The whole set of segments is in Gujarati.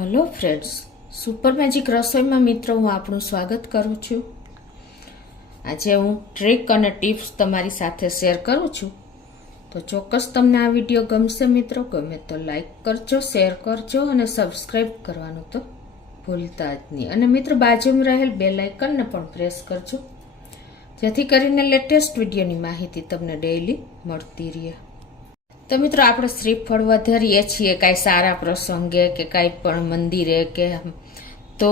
હેલો ફ્રેન્ડ્સ, સુપર મેજિક રસોઈમાં મિત્રો હું આપણું સ્વાગત કરું છું। આજે હું ટ્રીક અને ટિપ્સ તમારી સાથે શેર કરું છું, તો ચોક્કસ તમને આ વિડીયો ગમશે મિત્રો। ગમે તો લાઈક કરજો, શેર કરજો અને સબસ્ક્રાઈબ કરવાનું તો ભૂલતા જ નહીં। અને મિત્રો બાજુમાં રહેલ બેલ આઇકનને પણ પ્રેસ કરજો, જેથી કરીને લેટેસ્ટ વિડીયોની માહિતી તમને ડેઈલી મળતી રહે। તો મિત્રો આપણે શ્રીફળ વધારીએ છીએ કાંઈ સારા પ્રસંગે કે કાંઈ પણ મંદિરે કે તો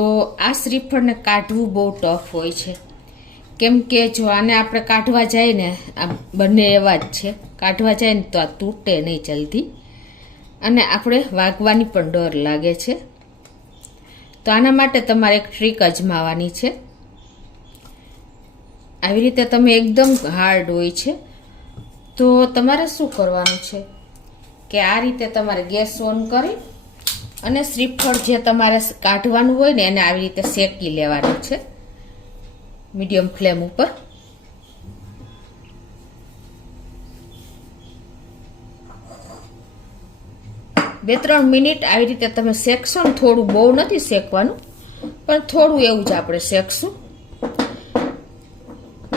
આ શ્રીફળને કાઢવું બહુ ટફ હોય છે, કેમ કે જો આને આપણે કાઢવા જાય ને, આ બંને એવા જ છે, કાઢવા જાય ને તો આ તૂટે નહીં જલ્દી અને આપણે વાગવાની પણ ડર લાગે છે। તો આના માટે તમારે એક ટ્રીક અજમાવવાની છે। આવી રીતે તમે એકદમ હાર્ડ હોય છે તો તમારે શું કરવાનું છે કે આ રીતે તમારે ગેસ ઓન કરી અને શ્રીફળ જે તમારે કાઢવાનું હોય ને એને આવી રીતે શેકી લેવાનું છે મીડિયમ ફ્લેમ ઉપર। બે 3 મિનિટ આવી રીતે તમે શેકશો ને, થોડું બહુ નથી શેકવાનું પણ થોડું એવું જ આપણે શેકશું।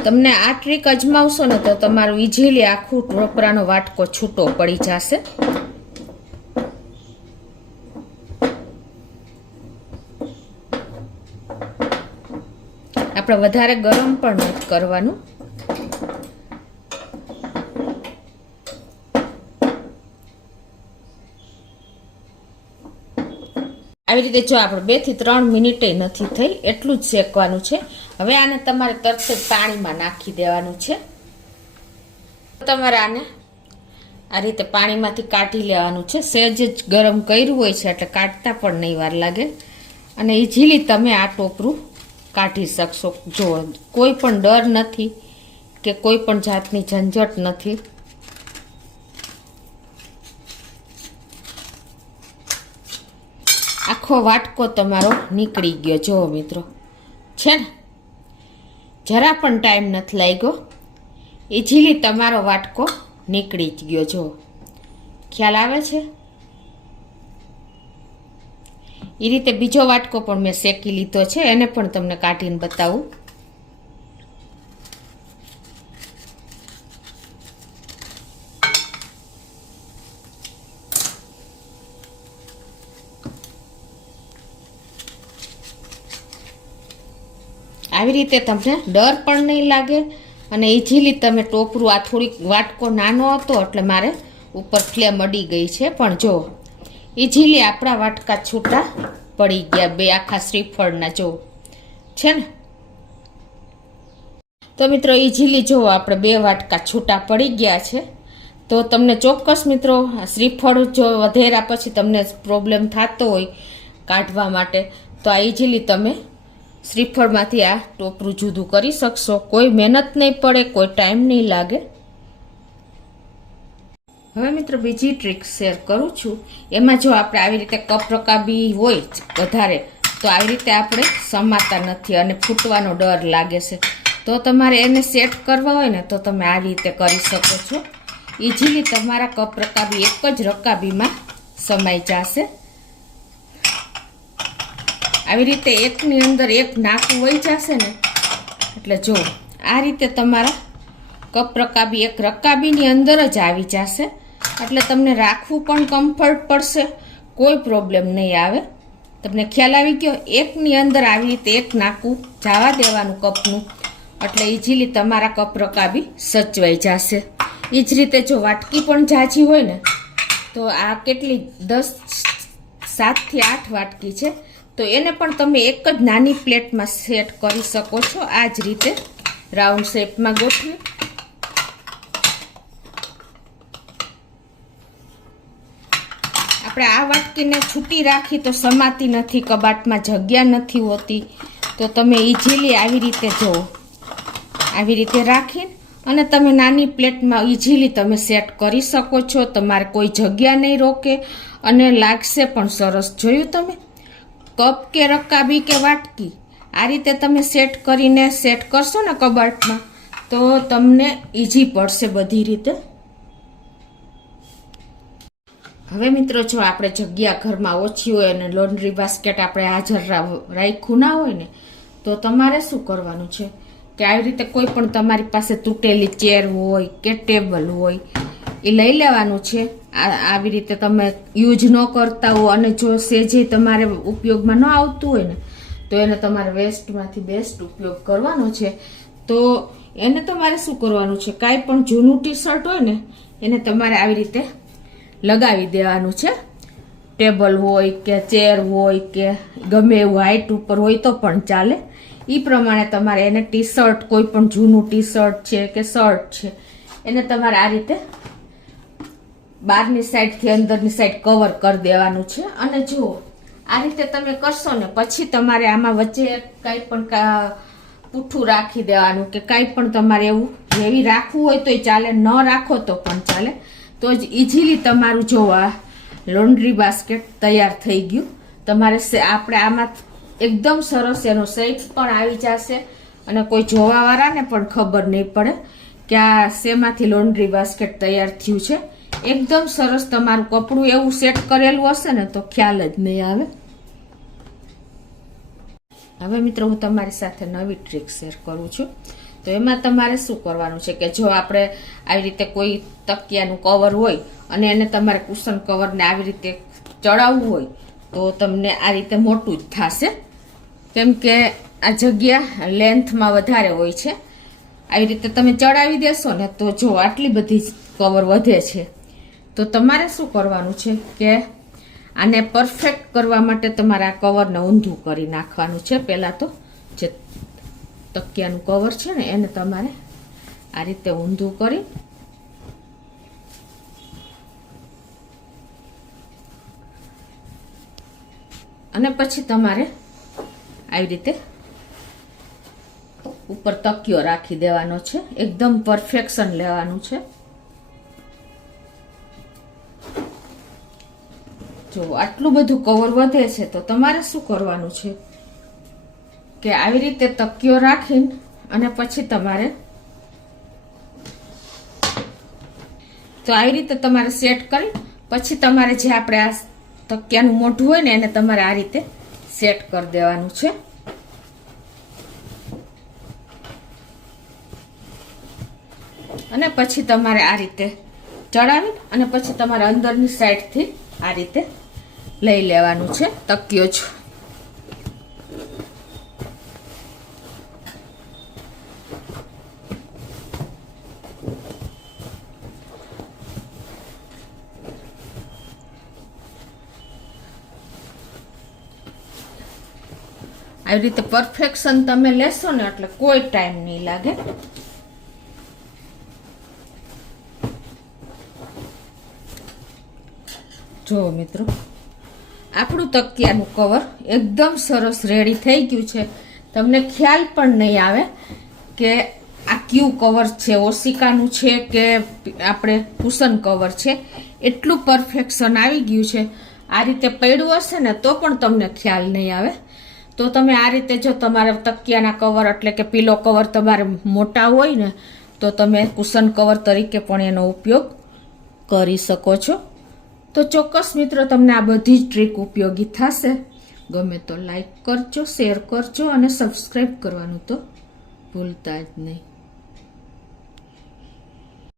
તમને આ ટ્રીક અજમાવશો ને તો તમારું ઈઝીલી આખું ઢોકળાનો વાટકો છૂટો પડી જશે। આપણે વધારે ગરમ પણ નથી કરવાનું। આવી રીતે જો આપણે 2 થી 3 મિનિટે નથી થઈ, એટલું જ શેકવાનું છે। હવે આને તમારે તરત જ પાણીમાં નાખી દેવાનું છે। તમારે આને આ રીતે પાણીમાંથી કાઢી લેવાનું છે। સહેજ જ ગરમ કર્યું હોય છે એટલે કાઢતા પણ નહીં વાર લાગે અને ઇઝીલી તમે આ ટોપરું કાઢી શકશો। જો કોઈ પણ ડર નથી કે કોઈ પણ જાતની ઝંઝટ નથી। આખો વાટકો તમારો નીકળી ગયો, જો મિત્રો છે ને, જરા પણ ટાઈમ નથી લાગ્યો, ઇઝીલી તમારો વાટકો નીકળી જ ગયો। જો ખ્યાલ આવે છે? એ રીતે બીજો વાટકો પણ મેં શેકી લીધો છે, એને પણ તમને કાઢીને બતાવું। આવી રીતે તમને ડર પણ નહીં લાગે અને ઇઝીલી તમે ટોપરું, આ થોડીક વાટકો નાનો હતો એટલે મારે ઉપર ફ્લેમ અડી ગઈ છે, પણ જો ઇઝીલી આપણા વાટકા છૂટા પડી ગયા, બે આખા શ્રીફળના, જો છે ને। તો મિત્રો ઇઝીલી જો આપણે 2 વાટકા છૂટા પડી ગયા છે। તો તમને ચોક્કસ મિત્રો શ્રીફળ જો વધેરા પછી તમને પ્રોબ્લેમ થતો હોય કાઢવા માટે તો આ ઇઝીલી તમે શ્રીફળમાંથી આ ટોપરું જુદું કરી શકશો। કોઈ મહેનત નહીં પડે, કોઈ ટાઈમ નહીં લાગે। હવે મિત્રો બીજી ટ્રીક શેર કરું છું। એમાં જો આપણે આવી રીતે કપ રકાબી હોય વધારે તો આવી રીતે આપણે સમાતા નથી અને ફૂટવાનો ડર લાગે છે, તો તમારે એને સેટ કરવા હોય ને તો તમે આ રીતે કરી શકો છો। ઇઝીલી તમારા કપ રકાબી એક જ રકાબીમાં સમાઈ જશે। આવી રીતે એકની અંદર એક નાકું વહી જશે ને એટલે જો આ રીતે તમારા કપ રકાબી એક રકાબીની અંદર જ આવી જશે, એટલે તમને રાખવું પણ કમ્ફર્ટ પડશે, કોઈ પ્રોબ્લેમ નહીં આવે। તમને ખ્યાલ આવી ગયો? એકની અંદર આવી રીતે એક નાકું જવા દેવાનું કપનું, એટલે ઇઝીલી તમારા કપ રકાબી સચવાઈ જશે। એ જ રીતે જો વાટકી પણ ઝાઝી હોય ને તો આ કેટલી 7 થી 8 વાટકી છે, તો એને પણ તમે એક જ નાની પ્લેટમાં સેટ કરી શકો છો। આ જ રીતે રાઉન્ડ શેપમાં ગોઠવી આપણે આ વાટકીને છૂટી રાખી તો સમાતી નથી, કબાટમાં જગ્યા નથી હોતી, તો તમે ઇઝીલી આવી રીતે જો આવી રીતે રાખીને અને તમે નાની પ્લેટમાં ઇઝીલી તમે સેટ કરી શકો છો। તમારે કોઈ જગ્યા નહીં રોકે અને લાગશે પણ સરસ। જોયું તમે? કપ કે રકાબી કે વાટકી આ રીતે તમે સેટ કરીને સેટ કરશો ને કબાટમાં તો તમને ઈઝી પડશે બધી રીતે। હવે મિત્રો, જો આપણે જગ્યા ઘરમાં ઓછી હોય અને લોન્ડ્રી બાસ્કેટ આપણે હાજર રાખ્યું ના હોય ને, તો તમારે શું કરવાનું છે કે આવી રીતે કોઈ પણ તમારી પાસે તૂટેલી ચેર હોય કે ટેબલ હોય એ લઈ લેવાનું છે. આવી રીતે તમે યુઝ ન કરતા હો અને જો સેજે તમારે ઉપયોગમાં ન આવતું હોય ને, તો એને તમારે વેસ્ટમાંથી બેસ્ટ ઉપયોગ કરવાનો છે. તો એને તમારે શું કરવાનું છે, કાંઈ પણ જૂનું ટી શર્ટ હોય ને એને તમારે આવી રીતે લગાવી દેવાનું છે. ટેબલ હોય કે ચેર હોય કે ગમે એવું હાઈટ ઉપર હોય તો પણ ચાલે. એ પ્રમાણે તમારે એને ટી શર્ટ, કોઈ પણ જૂનું ટી શર્ટ છે કે શર્ટ છે, એને તમારે આ રીતે બહારની સાઈડથી અંદરની સાઈડ કવર કરી દેવાનું છે. અને જુઓ, આ રીતે તમે કરશો ને પછી તમારે આમાં વચ્ચે કાંઈ પણ પૂઠું રાખી દેવાનું કે કાંઈ પણ તમારે એવું હેવી રાખવું હોય તોય ચાલે, ન રાખો તો પણ ચાલે. તો જ ઇઝીલી તમારું જો આ લોન્ડ્રી બાસ્કેટ તૈયાર થઈ ગયું. તમારે આપણે આમાં એકદમ સરસ એનો શેપ પણ આવી જશે અને કોઈ જોવાવાળાને પણ ખબર નહીં પડે કે આ શેમાંથી લોન્ડ્રી બાસ્કેટ તૈયાર થયું છે. એકદમ સરસ તમારું કપડું એવું સેટ કરેલું હશે ને તો ખ્યાલ જ નહીં આવે. હવે મિત્રો, હું તમારી સાથે નવી ટ્રીક શેર કરું છું. તો એમાં તમારે શું કરવાનું છે કે જો આપણે આવી રીતે કોઈ તકિયાનું કવર હોય અને એને તમારે કુશન કવરને આવી રીતે ચડાવવું હોય તો તમને આ રીતે મોટું જ થશે, કેમ કે આ જગ્યા લેન્થમાં વધારે હોય છે. આવી રીતે તમે ચડાવી દેશો ને તો જો આટલી બધી કવર વધે છે. તો તમારે શું કરવાનું છે કે આને પરફેક્ટ કરવા માટે તમારે આ કવરને ઊંધું કરી નાખવાનું છે. પહેલાં તો જે તકિયાનું કવર છે ને એને તમારે આ રીતે ઊંધું કરી અને પછી તમારે આવી રીતે ઉપર તકિયો રાખી દેવાનો છે. એકદમ પરફેક્શન લેવાનું છે. જો આટલું બધું કવર વધે છે તો તમારે શું કરવાનું છે કે આવી રીતે તકિયો રાખીને અને પછી તમારે આવી રીતે તમારે સેટ કરી પછી તમારે જે આપણે આ તકિયાનું મોઢું હોય ને એને તમારે આ રીતે સેટ કરી દેવાનું છે. અને પછી તમારે આ રીતે ચડાવી અને પછી તમારે અંદરની સાઈડથી આ રીતે લઈ લેવાનું છે તકિયો જ. આવી રીતે પરફેક્શન તમે લેશો ને એટલે કોઈ ટાઈમ નહીં લાગે. જો મિત્રો, આપણું તકિયાનું કવર એકદમ સરસ રેડી થઈ ગયું છે. તમને ખ્યાલ પણ નહીં આવે કે આ કયું કવર છે, ઓશિકાનું છે કે આપણે કુશન કવર છે. એટલું પરફેક્શન આવી ગયું છે. આ રીતે પડ્યું હશે ને તો પણ તમને ખ્યાલ નહીં આવે. તો તમે આ રીતે જો તમારા તકિયાના કવર એટલે કે પીલો કવર તમારે મોટા હોય ને તો તમે કુશન કવર તરીકે પણ એનો ઉપયોગ કરી શકો છો. તો ચોક્કસ મિત્રો, તમને આ બધી જ ટ્રીક ઉપયોગી થશે. ગમે તો લાઈક કરજો, શેર કરજો અને સબસ્ક્રાઈબ કરવાનું તો ભૂલતા જ નહીં.